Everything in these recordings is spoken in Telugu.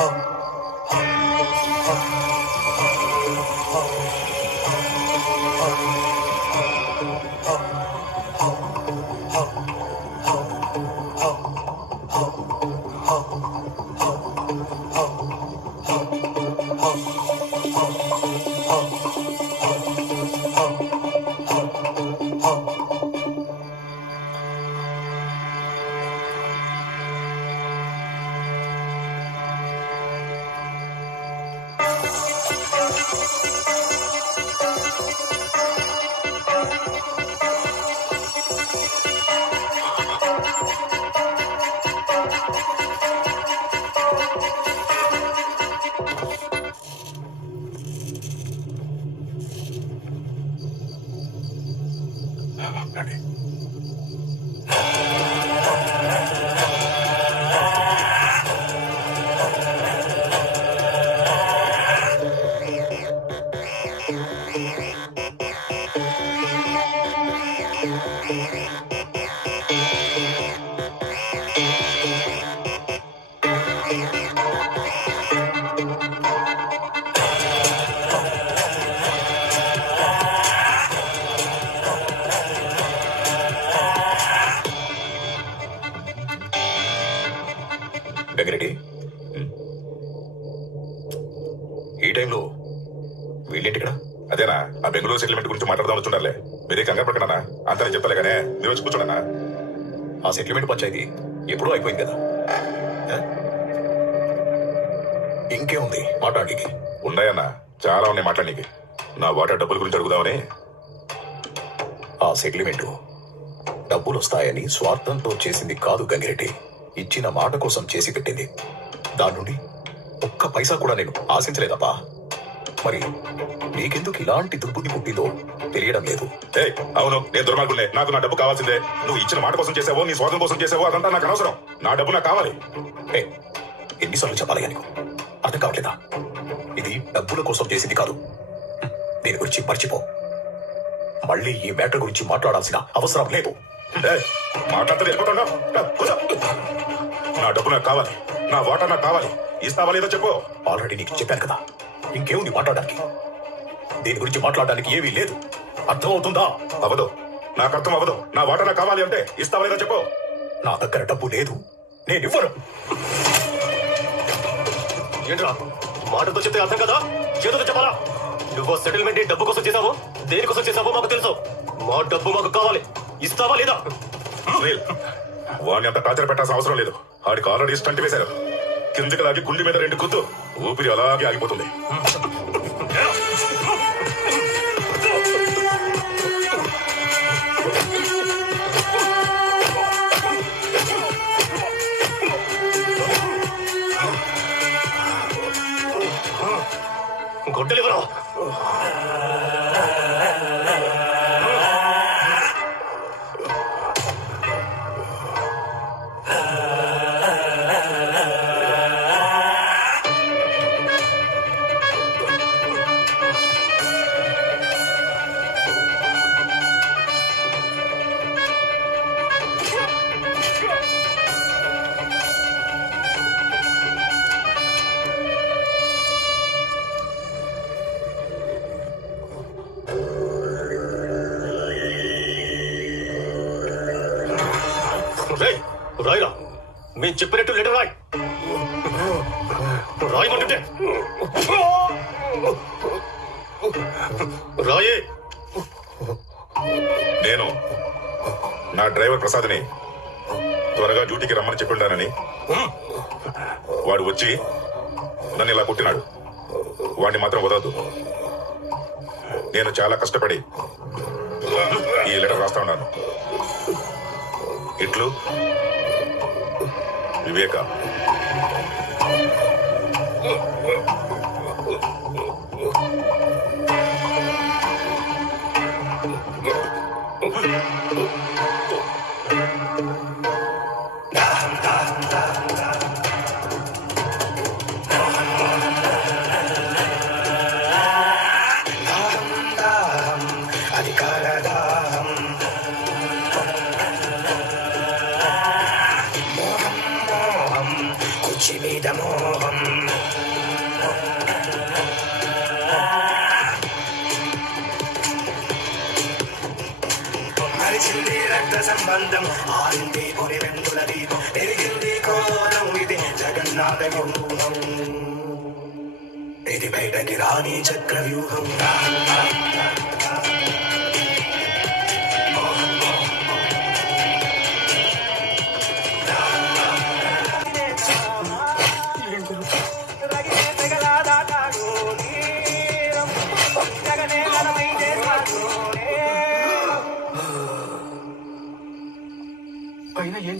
Oh. రండి గంగిరెడ్డి ఈ టైంలో వీళ్ళేంటి ఇక్కడ అదేనా? ఆ బెంగళూరు సెటిల్మెంట్ గురించి మాట్లాడదాం వచ్చుండాలే మీరే కంగారు పడకనా అంతా చెప్పలే కానీ మీరు వచ్చి కూర్చోడనా ఆ సెటిల్మెంట్ పంచాయతీ ఎప్పుడూ అయిపోయింది కదా. ఇంకేముంది? మాట్లాడికి ఉన్నాయన్నా. చాలా ఉన్నాయి మాట్లాడికి నా వాటా డబ్బుల గురించి అడుగుదామని. ఆ సెటిల్మెంట్ డబ్బులు వస్తాయని స్వార్థంతో చేసింది కాదు గంగిరెడ్డి. ఇచ్చిన మాట కోసం చేసి పెట్టింది. దాని నుండి ఒక్క పైసా కూడా నేను ఆశించలేదప్పా. మరి నీకెందుకు ఇలాంటి దుర్బుద్ధి పుట్టిందో తెలియడం లేదు. ఏ అవును నేను దుర్మార్గులే నాకు నా డబ్బు కావాల్సిందే. నువ్వు ఇచ్చిన మాట కోసం చేసావో నీ స్వార్థం కోసం చేసావో అదంతా నాకు అనవసరం. నా డబ్బు నాకు కావాలి. ఏ, ఎన్నిసార్లు చెప్పాలి నీకు అర్థం కావట్లేదా? ఇది డబ్బుల కోసం చేసింది కాదు. దీని గురించి మర్చిపో. మళ్ళీ ఈ మ్యాటర్ గురించి మాట్లాడాల్సిన అవసరం లేదు. మాట్లాడితే వెళ్ళిపోతాడా. నా డబ్బు నాకు కావాలి. నా వాటా నాకు కావాలి. ఇస్తావా లేదో చెప్పు. ఆల్రెడీ నీకు చెప్పాను కదా. ఇంకేముంది మాట్లాడడానికి? దీని గురించి మాట్లాడడానికి ఏమీ లేదు. అర్థమవుతుందా? అవ్వదు. నాకు అర్థం అవ్వదు. నా వాటా నాకు కావాలి అంటే ఇస్తావా లేదో చెప్పు. నా దగ్గర డబ్బు లేదు. నేను ఇవ్వను. ఏంట్రా? మాటతో చెప్తే అర్థం కదా? చేతితో చెప్పాలా? నువ్వు సెటిల్మెంట్ డబ్బు కోసం చేసావో దేనికోసం చేసావో మాకు తెలుసు. మా డబ్బు మాకు కావాలి. ఇస్తావా లేదా. వాడిని అంత టార్చర్ పెట్టాల్సిన అవసరం లేదు. ఆడికి ఆల్రెడీ స్టంట్ వేశారు. కిందకి లాగి గుండె మీద రెండు గుద్దు. ఊపిరి అలాగే ఆగిపోతుంది. గొడ్డలు రాయిరా మేము చెప్పినట్టు లెటర్ రాయ్. రాయమంటుంటే. రాయే. నేను నా డ్రైవర్ ప్రసాద్ని త్వరగా డ్యూటీకి రమ్మని చెప్పిండానని వాడు వచ్చి నన్ను ఇలా కొట్టినాడు. వాడిని మాత్రం వదలదు నేను చాలా కష్టపడి ఈ లెటర్ రాస్తా ఉన్నాను. ఇట్లు Viveka. Thank మరిచింది రక్త సంబంధం. ఆరింది పొడి వెందుల దీపం. పెరిగింది కోణం. ఇది జగన్నాథ వ్యూహం ఇది బయటకి రాని చక్రవ్యూహం.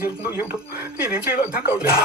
వ్యూహం పైన ఏం జరుగుతుందో ఏమిటో నేనేం చేయాలో అర్థం కావట్లేదు